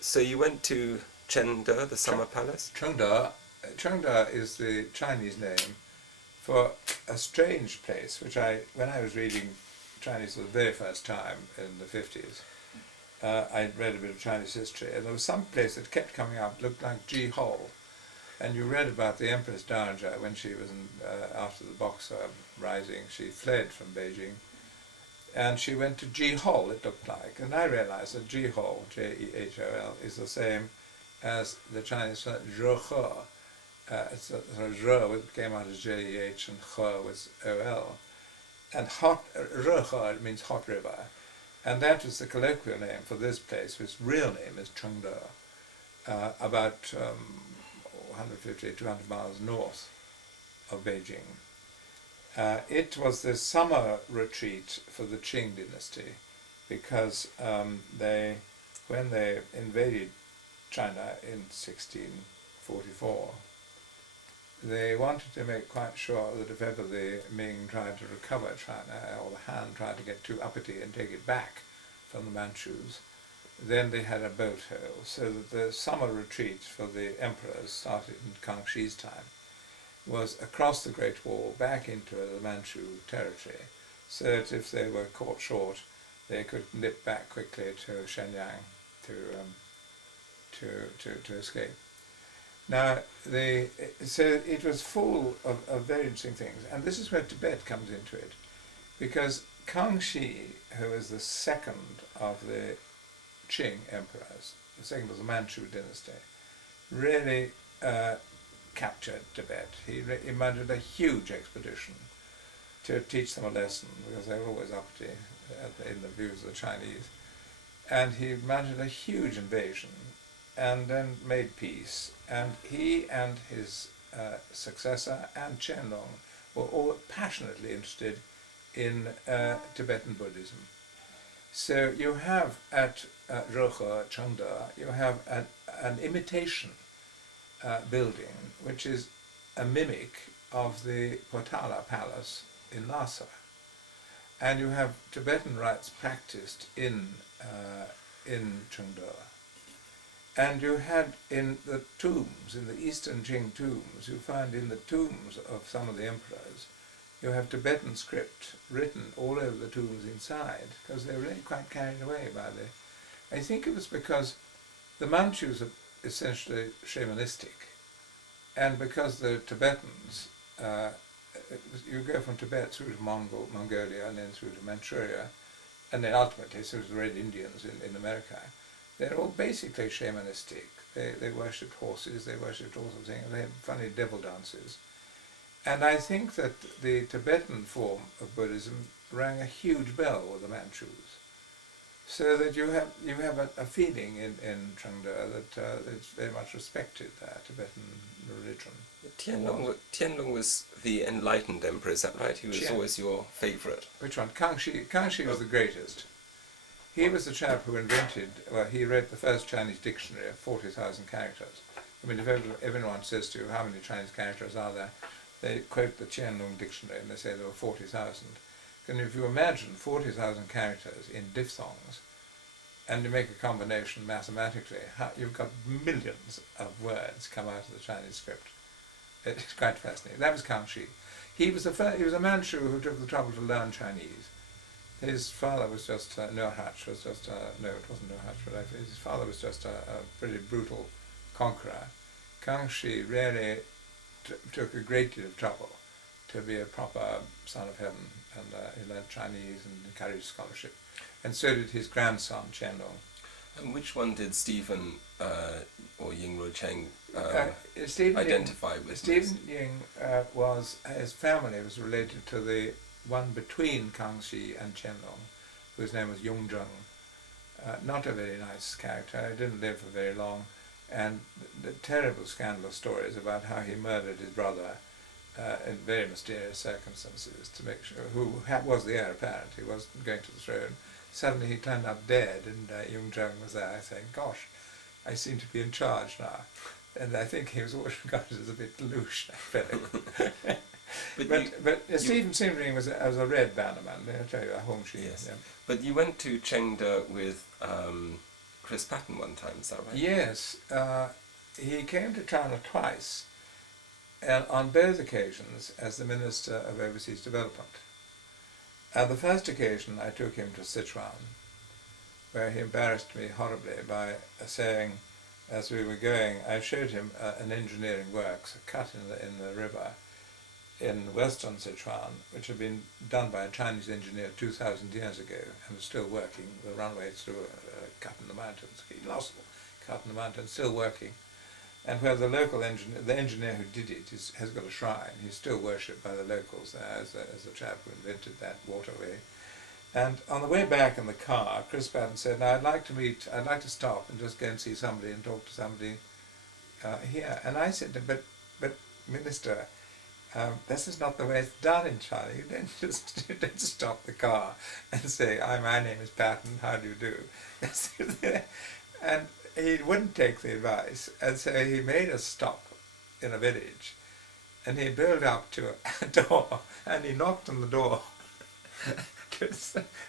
So you went to Chengde, the summer palace? Chengde is the Chinese name for a strange place, which when I was reading Chinese for the very first time in the 50s, I read a bit of Chinese history, and there was some place that kept coming up, looked like Ji-Hole. And you read about the Empress Dowager when she was after the Boxer Rising, she fled from Beijing, and she went to Ji-Hole, it looked like. And I realized that Ji-Hole, J-E-H-O-L, is the same as the Chinese Zhe-He. It's a Zhe came out as J-E-H and He was O-L. And Zhe-He means hot river. And that was the colloquial name for this place, whose real name is Chengde, about 150, 200 miles north of Beijing. It was the summer retreat for the Qing dynasty, because when they invaded China in 1644, they wanted to make quite sure that if ever the Ming tried to recover China, or the Han tried to get too uppity and take it back from the Manchus, then they had a boat hole, so that the summer retreat for the emperors started in Kangxi's time, was across the Great Wall back into the Manchu territory, so that if they were caught short, they could nip back quickly to Shenyang to escape. Now, so it was full of very interesting things, and this is where Tibet comes into it, because Kangxi, who is the second of the Qing emperors, the second of the Manchu dynasty, really captured Tibet. He mounted a huge expedition to teach them a lesson, because they were always uppity in the views of the Chinese. And he mounted a huge invasion and then made peace. And he and his successor and Qianlong were all passionately interested in Tibetan Buddhism. So you have at Zhe-He, Chengde, you have an imitation building, which is a mimic of the Potala Palace in Lhasa. And you have Tibetan rites practiced in Chengde. And you had in the tombs, in the Eastern Qing tombs, you find in the tombs of some of the emperors, you have Tibetan script written all over the tombs inside, because they were really quite carried away by I think it was because the Manchus are essentially shamanistic, and because the Tibetans, you go from Tibet through to Mongolia and then through to Manchuria, and then ultimately through to the Red Indians in America. They're all basically shamanistic. They worshipped horses, they worshipped all sorts of things, they had funny devil dances. And I think that the Tibetan form of Buddhism rang a huge bell with the Manchus. So that you have a feeling in Chengde that it's very much respected, Tibetan religion. Tianlong was the enlightened emperor, is that right? He was always your favourite. Which one? Kangxi was the greatest. He was the chap who invented, he wrote the first Chinese dictionary of 40,000 characters. I mean, if everyone says to you, how many Chinese characters are there, they quote the Tianlong dictionary and they say there were 40,000. And if you imagine 40,000 characters in diphthongs, and you make a combination mathematically, you've got millions of words come out of the Chinese script. It's quite fascinating. That was Kangxi. He was a Manchu who took the trouble to learn Chinese. His father was just, Nurhac was just, no, it wasn't Nurhac, but his father was just a pretty brutal conqueror. Kangxi really took a great deal of trouble to be a proper son of heaven, and he learned Chinese and encouraged scholarship. And so did his grandson, Qianlong. And which one did Stephen or Ying Ruocheng identify with? Stephen Ying his family was related to the one between Kangxi and Qianlong, whose name was Yongzheng. Not a very nice character, he didn't live for very long, and the terrible scandalous stories about how he murdered his brother in very mysterious circumstances to make sure, who was the heir apparent, he wasn't going to the throne. Suddenly he turned up dead, and Yongzheng was there saying, gosh, I seem to be in charge now. And I think he was always regarded as a bit louche, that fellow. But Stephen Ying was a red bannerman, I'll tell you, a Hongxi. Yes. Yeah. But you went to Chengde with Chris Patten one time, is that right? Yes. He came to China twice, and on both occasions as the Minister of Overseas Development. At the first occasion I took him to Sichuan, where he embarrassed me horribly by saying, as we were going, I showed him an engineering works, a cut in the river in western Sichuan, which had been done by a Chinese engineer 2,000 years ago and was still working. The runway through a cut in the mountains, a colossal cut in the mountains, still working. And where the local engineer, the engineer who did it, has got a shrine. He's still worshipped by the locals there as the chap who invented that waterway. And on the way back in the car, Chris Patten said, "Now I'd like to stop and just go and see somebody and talk to somebody here." And I said, but Minister, this is not the way it's done in China. You don't stop the car and say, "Hi, my name is Patten, how do you do?" And he wouldn't take the advice, and so he made us stop in a village, and he built up to a door, and he knocked on the door.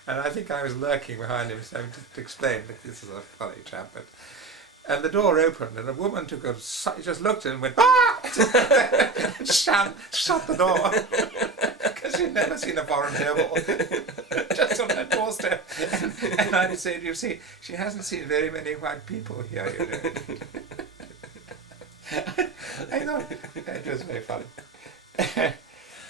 And I think I was lurking behind him, so to explain that this is a funny chap. And the door opened, and a woman just looked at him and went, "Ah!" and shut the door. Because she'd never seen a foreign devil. Just on that doorstep. And I said, "You see, she hasn't seen very many white people here, you know." I thought it was very funny.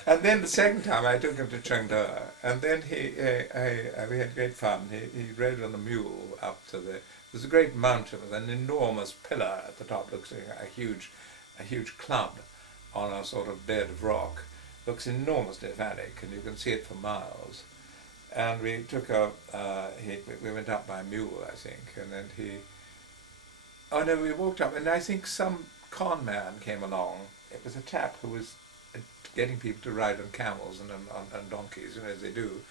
And then the second time I took him to Chengde, and then we had great fun. He rode on a mule up to there's a great mountain with an enormous pillar at the top, looks like a huge club on a sort of bed of rock. Looks enormously phallic, and you can see it for miles. And we took we went up by a mule, I think, and then we walked up, and I think some con man came along. It was a chap who was getting people to ride on camels and on donkeys, you know, as they do.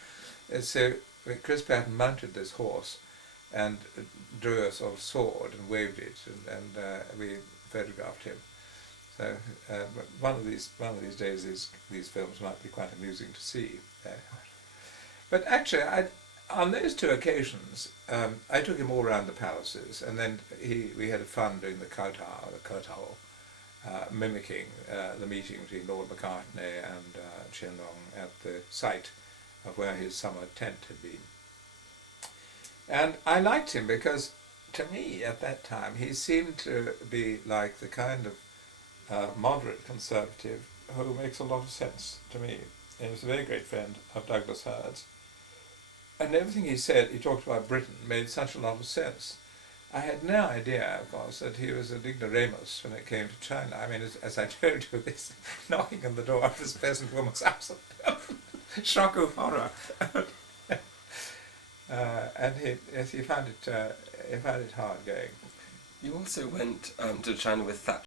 And so Chris Patten mounted this horse and drew a sort of sword and waved it, and we photographed him. So one of these days these films might be quite amusing to see. But actually, on those two occasions, I took him all around the palaces, and then we had fun doing the kowtow, mimicking the meeting between Lord Macartney and Qianlong at the site of where his summer tent had been. And I liked him because, to me, at that time, he seemed to be like the kind of moderate conservative who makes a lot of sense to me. He was a very great friend of Douglas Hurd's. And everything he said, he talked about Britain, made such a lot of sense. I had no idea, of course, that he was an ignoramus when it came to China. I mean, as I told you, this knocking on the door of this peasant woman's house, shock of horror. And he found it hard going. You also went to China with Thatcher.